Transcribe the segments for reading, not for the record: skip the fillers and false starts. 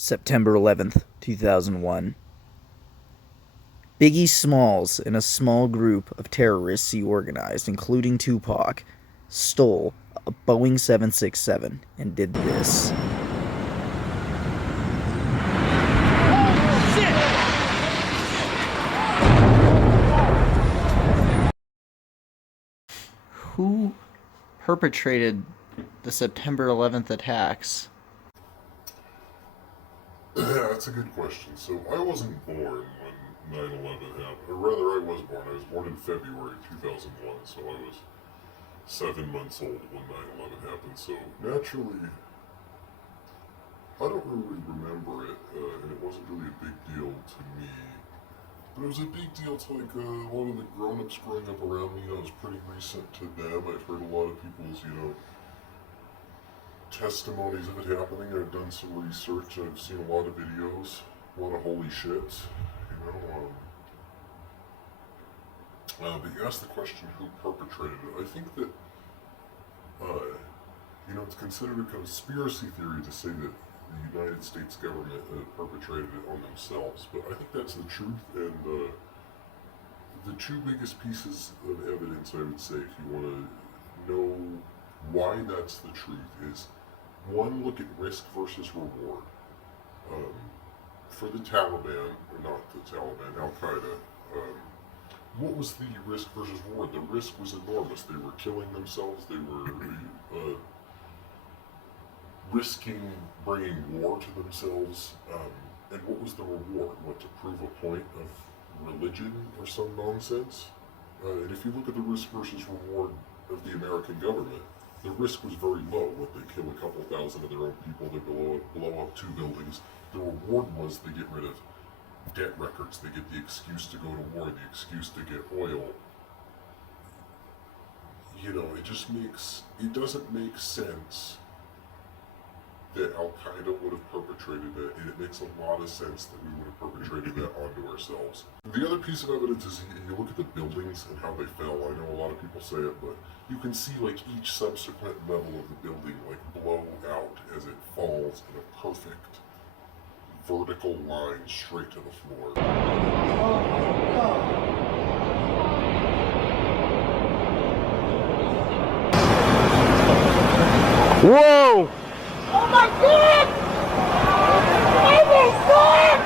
September 11th, 2001. Biggie Smalls and a small group of terrorists he organized, including Tupac, stole a Boeing 767 and did this. Who perpetrated the September 11th attacks? That's a good question. So I wasn't born when 9/11 happened. Or rather, I was born. I was born in February 2001, so I was 7 months old when 9/11 happened. So naturally, I don't really remember it, and it wasn't really a big deal to me. But it was a big deal to a lot of the grown-ups growing up around me. It was pretty recent to them. I've heard a lot of people's, testimonies of it happening. I've done some research. I've seen a lot of videos, a lot of holy shit. But you asked the question, who perpetrated it? I think that, it's considered a conspiracy theory to say that the United States government perpetrated it on themselves, but I think that's the truth. And the two biggest pieces of evidence, I would say, if you want to know why that's the truth, is one, look at risk versus reward. For the Taliban, or not the Taliban, Al Qaeda, what was the risk versus reward? The risk was enormous. They were killing themselves. They were risking bringing war to themselves. And what was the reward? What, to prove a point of religion or some nonsense? And if you look at the risk versus reward of the American government, the risk was very low. What, they kill a couple thousand of their own people, they blow up 2 buildings. The reward was they get rid of debt records, they get the excuse to go to war, the excuse to get oil. It doesn't make sense that Al Qaeda would have perpetrated it, and it makes a lot of sense that we would have perpetrated that onto ourselves. The other piece of evidence is you look at the buildings and how they fell. I know a lot of people say it, but you can see each subsequent level of the building blow out as it falls in a perfect vertical line straight to the floor. Whoa! Oh my God! Oh my God!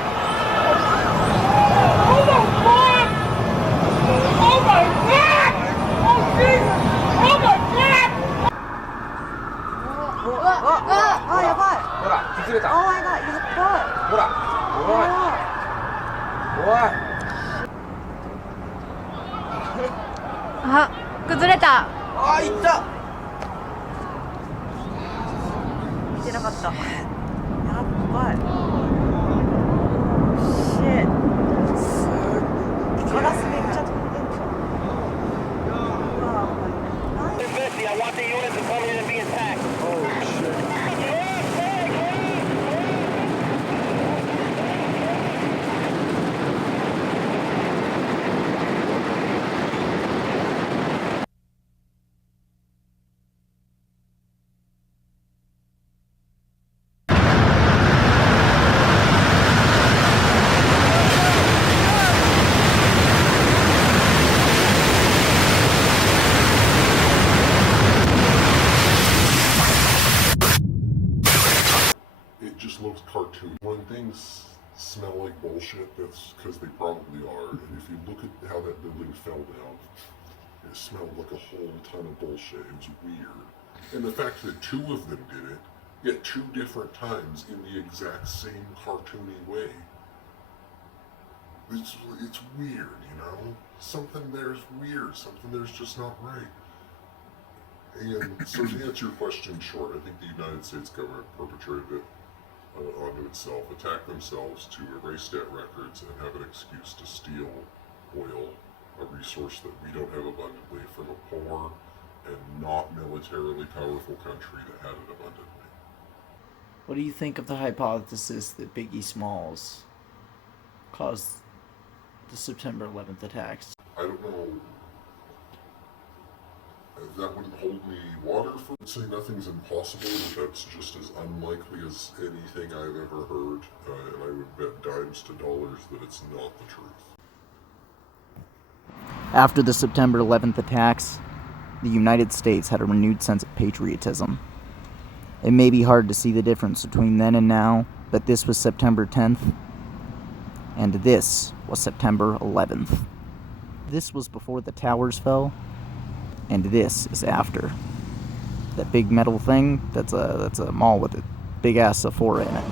Oh my God! Oh my God! Oh Jesus! Oh my God! あ、やばい。ほら、崩れた。Oh my god、やばい。ほら、おい。あ、崩れた。あ、いった。見てなかった。やばい。Shit。ガラスめっちゃ飛んでんじゃん。I want the units to come in and be attacked. Oh shit. It just looks cartoon. When things smell like bullshit, that's because they probably are. And if you look at how that building fell down, it smelled like a whole ton of bullshit. It was weird. And the fact that 2 of them did it, at 2 different times in the exact same cartoony way. It's weird, Something there's weird. Something there's just not right. And so to answer your question short, I think the United States government perpetrated it onto itself, attack themselves to erase debt records and have an excuse to steal oil, a resource that we don't have abundantly, from a poor and not militarily powerful country that had it abundantly. What do you think of the hypothesis that Biggie Smalls caused the September 11th attacks? I don't know That wouldn't hold me water for say nothing's impossible, but that's just as unlikely as anything I've ever heard, and I would bet dimes to dollars that it's not the truth. After the September 11th attacks, the United States had a renewed sense of patriotism. It may be hard to see the difference between then and now, but this was September 10th, and this was September 11th. This was before the towers fell, and this is after. That big metal thing, that's a mall with a big ass Sephora in it.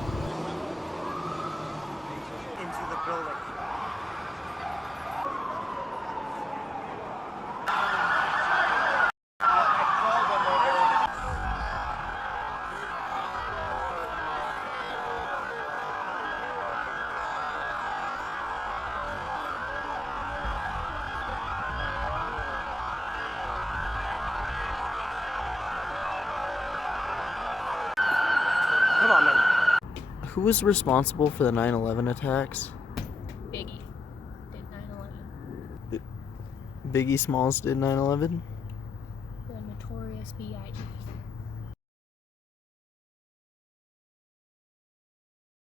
Into the building. Come on, man. Who was responsible for the 9/11 attacks? Biggie did 9/11. Biggie Smalls did 9/11? The notorious B.I.G.